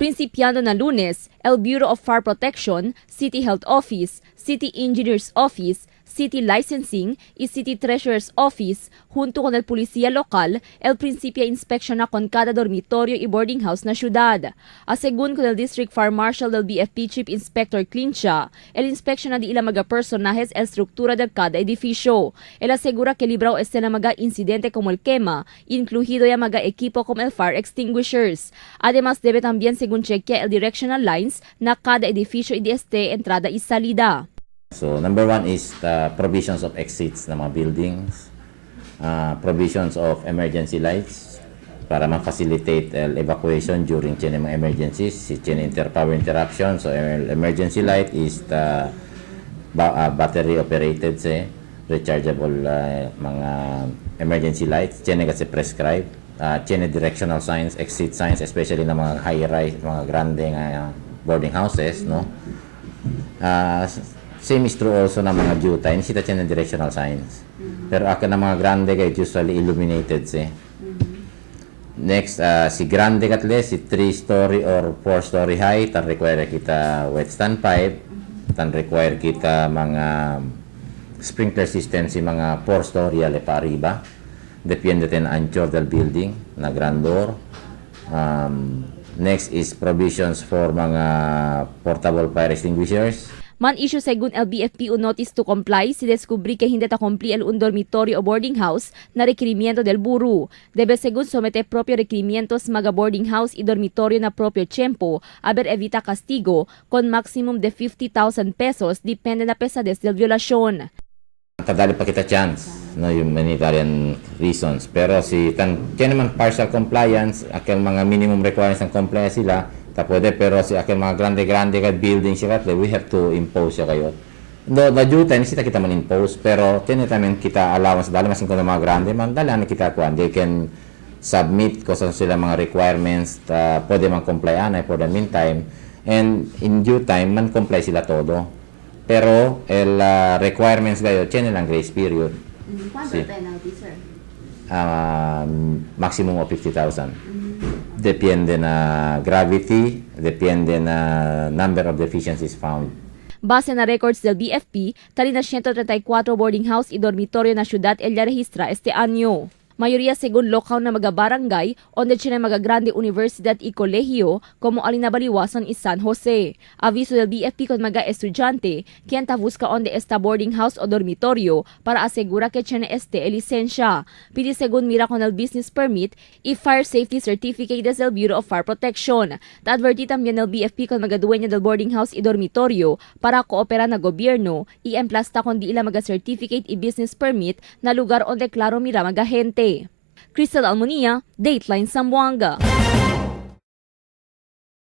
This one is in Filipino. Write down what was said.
Prinsipiando na Lunes, el Bureau of Fire Protection, City Health Office, City Engineers Office, City Licensing y City Treasurer's Office, junto con el Policía Local, el principio inspeksyon na con cada dormitorio y boarding house na syudad. Asegun con el District Fire Marshal del BFP Chief Inspector Clincha, el inspeksyon na di ila mga personajes el struktura del cada edificio. El asegura que librao este na mga incidente como el quema, incluido ya mga equipo como el fire extinguishers. Además, debe también según chequea el directional lines na cada edificio y este entrada y salida. So number one is the provisions of exits ng mga buildings, provisions of emergency lights para ma-facilitate evacuation during mga emergencies, power interruption. So emergency light is the battery operated rechargeable mga emergency lights. Kasi prescribe. Directional signs, exit signs, especially na mga high-rise, mga grande boarding houses, no? Same is true also na mga due time, sita siya ng directional signs. Pero ako na mga grande kay usually illuminated Next, si grande katle, si 3-story or 4-story high, tan require kita wet stand pipe, tan require kita mga sprinkler system si mga 4-story ale pa arriba. Depende din ancho del building na grandor. Next is provisions for mga portable fire extinguishers. Man issue según el BFP un notice to comply si descubrí que hindi takumpli el un dormitorio o boarding house na requirimiento del buro. Debe según somete propio requirimientos mga boarding house y dormitorio na propio tiempo, haber evita castigo con maximum de 50,000 pesos depende na pesadez del violación. Kadali pa kita chance, no, yung humanitarian reasons. Pero si tiyan naman partial compliance, akil mga minimum requirements ng compliance sila, pwede, pero si akil mga grande kat building siya we have to impose siya kayo. The due time, kita man impose, pero tinitamin kita allowance, dahil masin ko ng mga grande, dahil na kita kuhan, they can submit kung sila mga requirements, pwede man comply anay for the meantime, and in due time, man comply sila todo. Pero, el requirements kayo, tiyan nilang grace period. ¿Cuánto penalty, sir? Maximum of 50,000. Depende na gravity, depende na number of deficiencies found. Base na records del BFP, tali na 134 boarding house y dormitorio na syudad el registra este año. Mayoría según lokaw na mga barangay, onde siya na mga grande universidad y kolehiyo, como Alinabaliwasan y San Jose. Aviso del BFP con mga estudyante, quien busca onde esta boarding house o dormitorio para asegura que siya na este el lisensya. Pidi según mira con el business permit y fire safety certificate del Bureau of Fire Protection. Ta-adverti también el BFP con mga dueña del boarding house y dormitorio para koopera na gobyerno y emplasta con di ila mga certificate y business permit na lugar onde klaro mira mga gente. Crystal Almonia, Dateline Zamboanga.